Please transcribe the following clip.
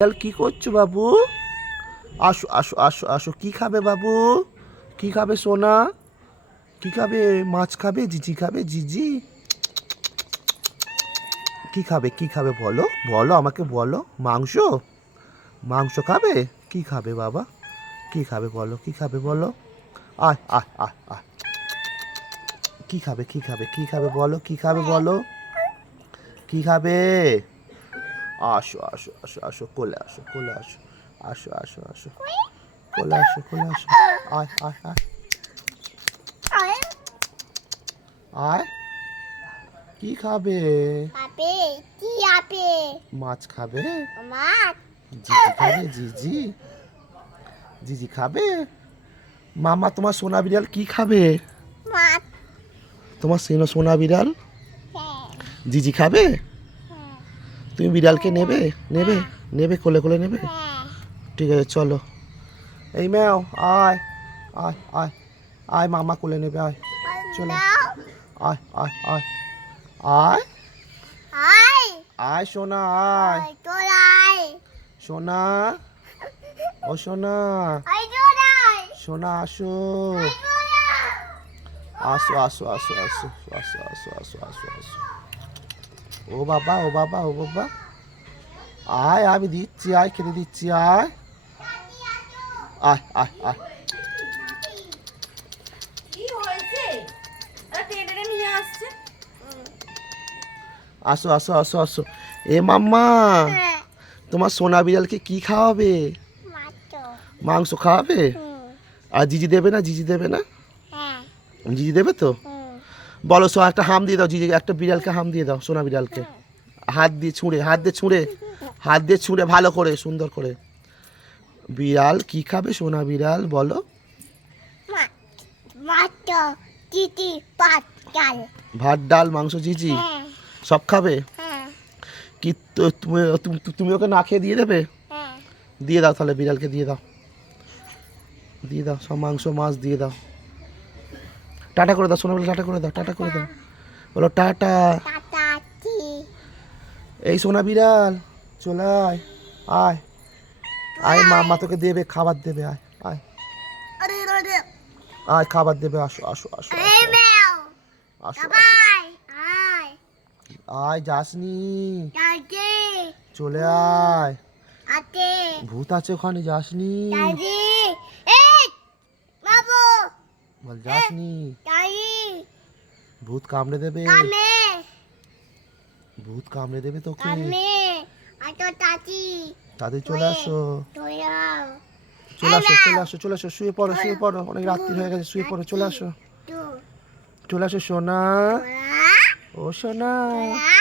কি করছো বাবু? আসো আসো আসো আসো, কি খাবে বাবু? কি খাবে সোনা? কি খাবে? মাছ খাবে? জিজি খাবে? জিজি কি খাবে? কি খাবে বলো, বলো আমাকে বলো। মাংস? মাংস খাবে? কি খাবে বাবা? কি খাবে বলো, কি খাবে বলো? আয় আয় আয় আয়, কি খাবে? কি খাবে? কি খাবে বলো, কি খাবে বলো? কি খাবে? আসো আসো আসো আসো, কোলে আসো, কোলে আসো, আসো আসো আসো, কোলে আসো, কোলে আসো। আয় আয় আয় আয়, কি খাবে? আপে কি আপে মাছ খাবে? মাছ জিজি খাবে? জিজি জিজি খাবে? মামা তোমার সোনা বিড়াল কি খাবে? মাছ তোমার সোনা বিড়াল হ্যাঁ জিজি খাবে? হ্যাঁ তুমি বিড়ালকে নেবে? নেবে? নেবে, কোলে কোলে নেবে? হ্যাঁ ঠিক আছে চলো। এই ম্যাও, আয় আয় আয় আয়, মামা কোলে নেবে, আয় চলো, দাও আয় আয় আয় আয় আই আয় সোনা, আয় তোলাই সোনা, ও সোনা, আই তোলাই সোনা আসো, আসো আসো আসো আসো আসো আসো আসো আসো আসো, ও বাবা ও বাবা ও বাবা, আয় আমি দিচ্ছি, আয় খেতে দিচ্ছি, আয় আয় আয় আয়, কি হয়েছে? আরে টেনে টেনে নিয়ে আসছে। আসো আসো আসো আসো। এ মাম্মা, তোমার সোনা বিড়ালকে কি খাওয়াবে? মাছ মাংস খাওয়াবে? আর জিজি দেবে না? জিজি দেবে না? হ্যাঁ জিজি দেবে তো? বলো একটা হাম দিয়ে দাও জিজি, একটা বিড়ালকে হাম দিয়ে দাও, সোনা বিড়ালকে। হাত দিয়ে ছুঁড়ে, হাত দিয়ে ছুঁড়ে, হাত দিয়ে ছুঁড়ে ভালো করে, সুন্দর করে। বিড়াল কি খাবে সোনা বিড়াল বলো? মাছ মাছ চিটি পাত ডাল ভাত ডাল মাংস জিজি হ্যাঁ সব খাবে? হ্যাঁ কি তুমি ওকে না খেয়ে দিয়ে দেবে? হ্যাঁ দিয়ে দাও তাহলে, বিড়ালকে দিয়ে দাও, দিয়ে দাও সব মাংস মাছ দিয়ে দাও। টাটা করে দাও সোনা বিড়াল, টাটা করে দাও, টাটা করে দাও, বলো টাটা। টাটা টি এই সোনা বিড়াল চলে আয়, আয় আয়, মা তোকে দেবে, খাবার দেবে, আয় আয় আরে আরে আয়, খাবার দেবে, আসো আসো আসো এই আসো মেও আসো, বাই আই আয় যাসনি, দাদি চলে আয়, আতে ভূত আছে ওখানে, যাসনি, দাদি এই বাবু বল যাসনি, দাদি ভূত কামড়ে দেবে, কামে ভূত কামড়ে দেবে তোকে, কামে আতো তাতি তাদের চলে আসো, তোয়াও চলে আসো চলে আসো চলে আসো, শুয়ে পড়ো শুয়ে পড়ো, অনেক রাত্রি হয়ে গেছে, শুয়ে পড়ো, চলে আসো, তু চলে আসো সোনা, তোরা ও সোনা, তোরা